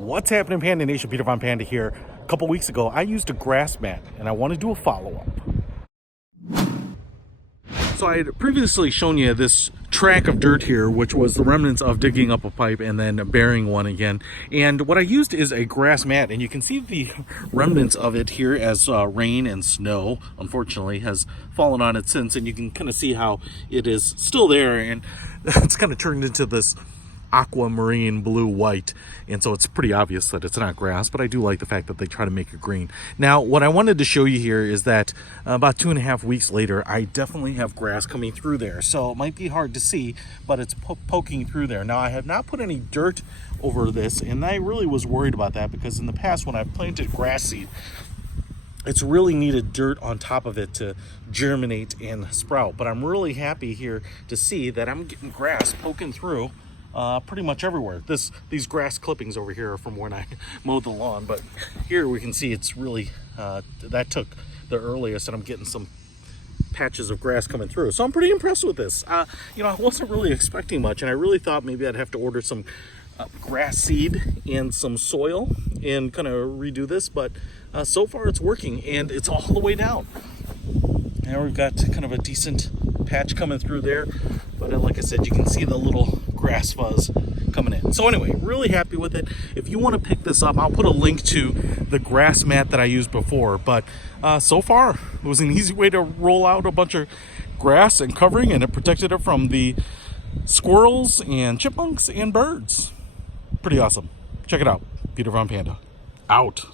What's happening, Panda Nation? Peter Von Panda here. A couple weeks ago, I used a grass mat, and I want to do a follow-up. So I had previously shown you this track of dirt here, which was the remnants of digging up a pipe and then burying one again. And what I used is a grass mat, and you can see the remnants of it here as rain and snow, unfortunately, has fallen on it since. And you can kind of see how it is still there, and it's kind of turned into this aquamarine blue white, and so it's pretty obvious that it's not grass, but I do like the fact that they try to make it green. Now what I wanted to show you here is that about 2.5 weeks later, I definitely have grass coming through there, so it might be hard to see, but it's poking through there. Now I have not put any dirt over this, and I really was worried about that because in the past when I've planted grass seed, it's really needed dirt on top of it to germinate and sprout. But I'm really happy here to see that I'm getting grass poking through pretty much everywhere. These grass clippings over here are from when I mowed the lawn, but here we can see it's really that took the earliest, and I'm getting some patches of grass coming through, so I'm pretty impressed with this. You know, I wasn't really expecting much, and I really thought maybe I'd have to order some grass seed and some soil and kind of redo this, but so far it's working, and it's all the way down. Now we've got kind of a decent patch coming through there, but like I said, you can see the little grass fuzz coming in. So anyway, really happy with it. If you want to pick this up, I'll put a link to the grass mat that I used before, but so far it was an easy way to roll out a bunch of grass and covering, and it protected it from the squirrels and chipmunks and birds. Pretty awesome. Check it out. Peter Von Panda out.